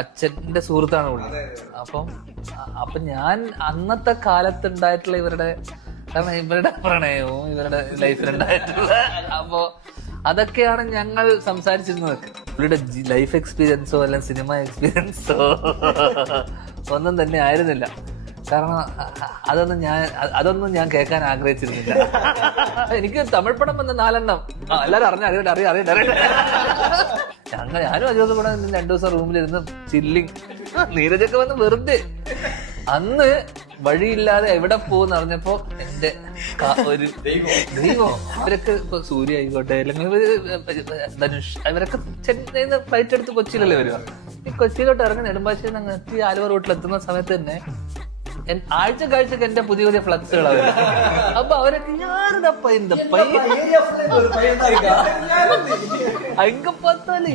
അച്ഛന്റെ സുഹൃത്താണ് പുള്ളി. അപ്പൊ ഞാൻ അന്നത്തെ കാലത്ത് ഉണ്ടായിട്ടുള്ള ഇവരുടെ, കാരണം ഇവരുടെ പ്രണയവും ഇവരുടെ ലൈഫിലുണ്ടായിട്ടുള്ള, അപ്പോ അതൊക്കെയാണ് ഞങ്ങൾ സംസാരിച്ചിരുന്നതൊക്കെ. പുള്ളിയുടെ ലൈഫ് എക്സ്പീരിയൻസോ അല്ലെങ്കിൽ സിനിമ എക്സ്പീരിയൻസോ ഒന്നും തന്നെ ആയിരുന്നില്ല. കാരണം അതൊന്നും ഞാൻ കേൾക്കാൻ ആഗ്രഹിച്ചിരുന്നില്ല. എനിക്ക് തമിഴ് പടം വന്ന 4 എണ്ണം എല്ലാരും അറിയട്ടെ. ഞാനും അജോതും കൂടെ 2 ദിവസം റൂമിലിരുന്ന് ചില്ലിങ്. നീരജൊക്കെ വന്ന് വെറുതെ. അന്ന് വഴിയില്ലാതെ എവിടെ പോകുന്ന അറിഞ്ഞപ്പോ എന്റെ ഒരു ദൈവം, അവരൊക്കെ ഇപ്പൊ സൂര്യ ആയിക്കോട്ടെ അല്ലെങ്കിൽ ധനുഷ്, അവരൊക്കെ ചെന്നൈന്ന് ഫ്ലൈറ്റ് എടുത്ത് കൊച്ചിയിലല്ലേ വരിക. ഈ കൊച്ചിയിലോട്ട് ഇറങ്ങി നെടുമ്പാശ്ശേരി നിന്ന് എത്തി ആലുവ റൂട്ടിലെത്തുന്ന സമയത്ത് തന്നെ ആഴ്ചക്കാഴ്ചക്ക് എന്റെ പുതിയ ഫ്ലക്സുകളാണ്. അപ്പൊ അവരൊക്കെ ഞാനിതാ പയ്യൻ അങ്ക പത്താലേ